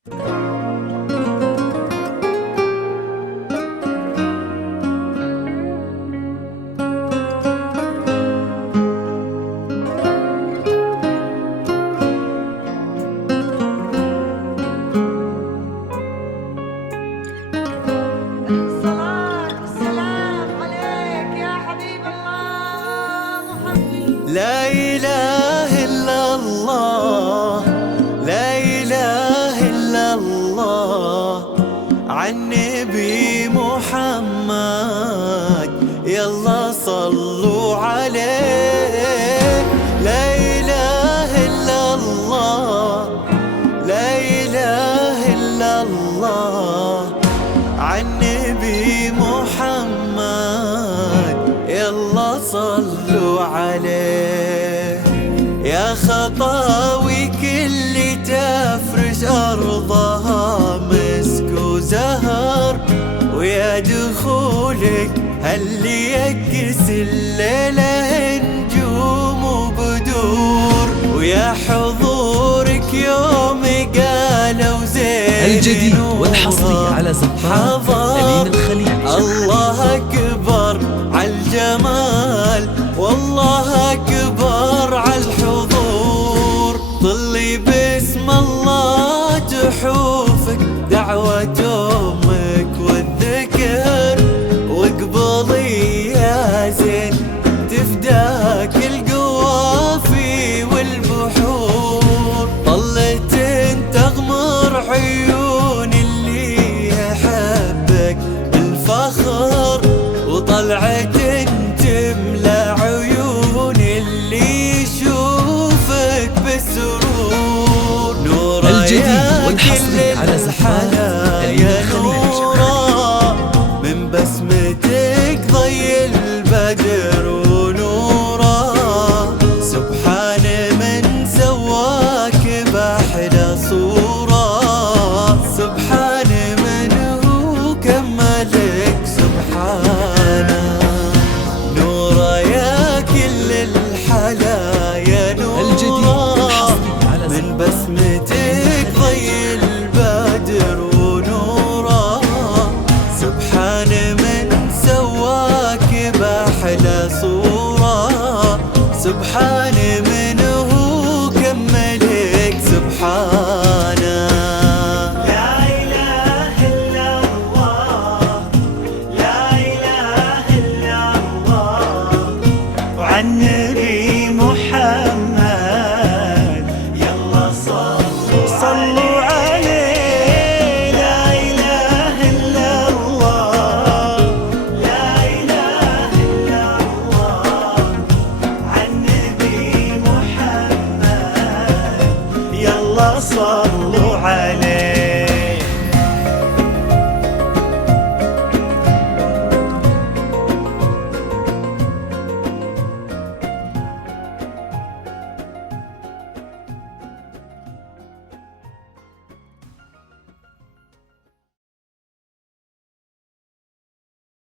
لا إله إلا الله، لا إله إلا الله، عالنبي محمد يلا صلوا عليه. لا إله إلا الله، لا إله إلا الله، عالنبي محمد يلا صلوا عليه. يا خطاوي كل تفرش أرضها مسك وزهر، ويا دخولك هل يكس الليلة نجوم وبدور، ويا حضورك يوم قالوا زين الجديد والحصري على زفار أمين الخليل. الله أكبر عالجمال، والله أكبر عالحضور، طلي باسم الله تحوفك دعوة أمك والذكر، واقبلي يا زين تفداك القوافي والبحور، طلت تغمر عيون اللي يحبك بالفخر، وطلعت تملى عيون اللي يشوفك بالسرور. نور الجديد والحصري